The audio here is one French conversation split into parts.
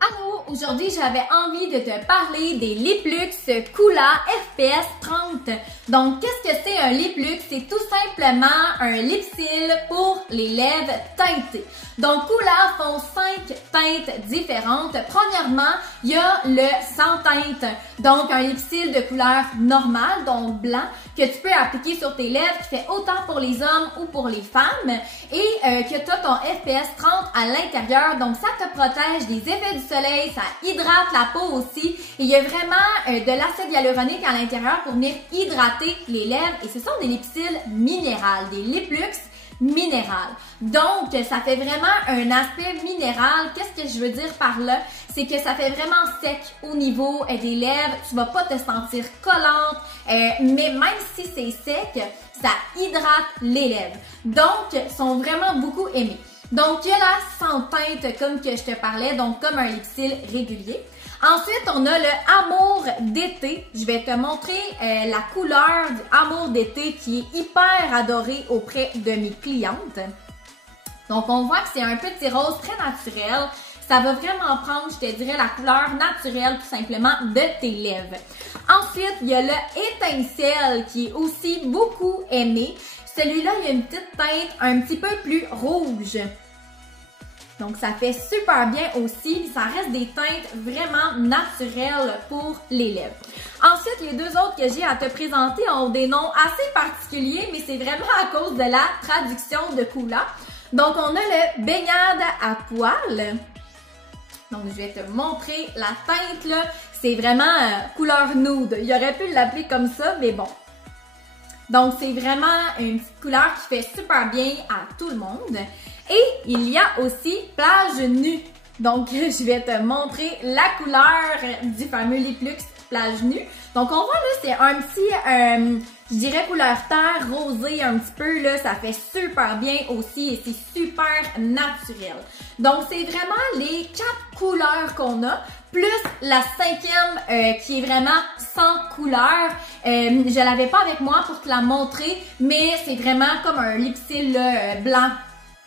Allô, aujourd'hui j'avais envie de te parler des Lip Luxe Coola FPS 30. Donc qu'est-ce que c'est un Lip Luxe? C'est tout simplement un lip-seal pour les lèvres teintées. Donc Coola font 5 teintes différentes. Premièrement, il y a le sans teinte. Donc un lip-seal de couleur normale, donc blanc, que tu peux appliquer sur tes lèvres, qui fait autant pour les hommes ou pour les femmes. Et que tu as ton FPS 30 à l'intérieur. Donc ça te protège des effets du soleil, ça hydrate la peau aussi. Et il y a vraiment de l'acide hyaluronique à l'intérieur pour venir hydrater les lèvres. Et ce sont des lip-seals minérales, des Lip Luxe minérales. Donc, ça fait vraiment un aspect minéral. Qu'est-ce que je veux dire par là? C'est que ça fait vraiment sec au niveau des lèvres. Tu vas pas te sentir collante, mais même si c'est sec, ça hydrate les lèvres. Donc, sont vraiment beaucoup aimés. Donc, il y a la sans teinte comme que je te parlais, donc comme un lip-seal régulier. Ensuite, on a le Amour d'été. Je vais te montrer la couleur du Amour d'été qui est hyper adorée auprès de mes clientes. Donc, on voit que c'est un petit rose très naturel. Ça va vraiment prendre, je te dirais, la couleur naturelle tout simplement de tes lèvres. Ensuite, il y a le Étincelle qui est aussi beaucoup aimé. Celui-là, il y a une petite teinte un petit peu plus rouge. Donc, ça fait super bien aussi. Ça reste des teintes vraiment naturelles pour les lèvres. Ensuite, les deux autres que j'ai à te présenter ont des noms assez particuliers, mais c'est vraiment à cause de la traduction de Coola. Donc, on a le baignade à poil. Donc, je vais te montrer la teinte, là. C'est vraiment couleur nude. Il aurait pu l'appeler comme ça, mais bon. Donc, c'est vraiment une petite couleur qui fait super bien à tout le monde. Et il y a aussi plage nue. Donc, je vais te montrer la couleur du fameux Lip Luxe plage nue. Donc, on voit là, c'est un petit, je dirais couleur terre, rosé un petit peu, là. Ça fait super bien aussi et c'est super naturel. Donc, c'est vraiment les 4 couleurs qu'on a, plus la 5e qui est vraiment sans couleur. Je l'avais pas avec moi pour te la montrer, mais c'est vraiment comme un lip-seal blanc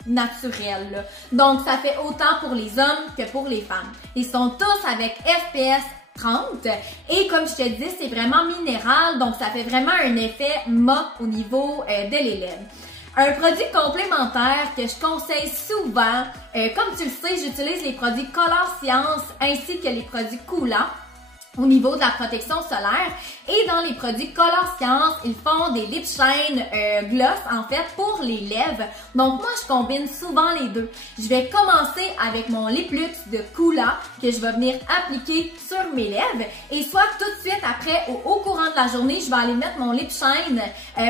naturel. Là. Donc, ça fait autant pour les hommes que pour les femmes. Ils sont tous avec FPS 30 et comme je te disais, c'est vraiment minéral, donc ça fait vraiment un effet mat au niveau de les lèvres. Un produit complémentaire que je conseille souvent, comme tu le sais, j'utilise les produits Color Science ainsi que les produits Coola au niveau de la protection solaire. Et dans les produits Color Science, ils font des lip shine gloss en fait pour les lèvres. Donc moi, je combine souvent les deux. Je vais commencer avec mon Lip Luxe de Coola que je vais venir appliquer sur mes lèvres. Et soit tout de suite après ou au courant de la journée, je vais aller mettre mon lip shine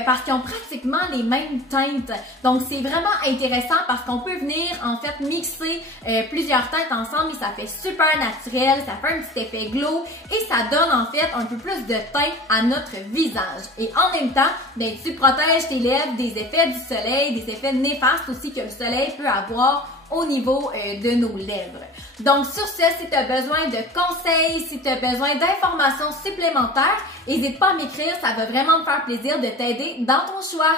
parce qu'ils ont pratiquement les mêmes teintes. Donc c'est vraiment intéressant parce qu'on peut venir en fait mixer plusieurs teintes ensemble et ça fait super naturel, ça fait un petit effet glow et ça donne en fait un peu plus de teint à notre visage. Et en même temps, ben, tu protèges tes lèvres des effets du soleil, des effets néfastes aussi que le soleil peut avoir au niveau de nos lèvres. Donc sur ce, si tu as besoin de conseils, si tu as besoin d'informations supplémentaires, n'hésite pas à m'écrire, ça va vraiment me faire plaisir de t'aider dans ton choix.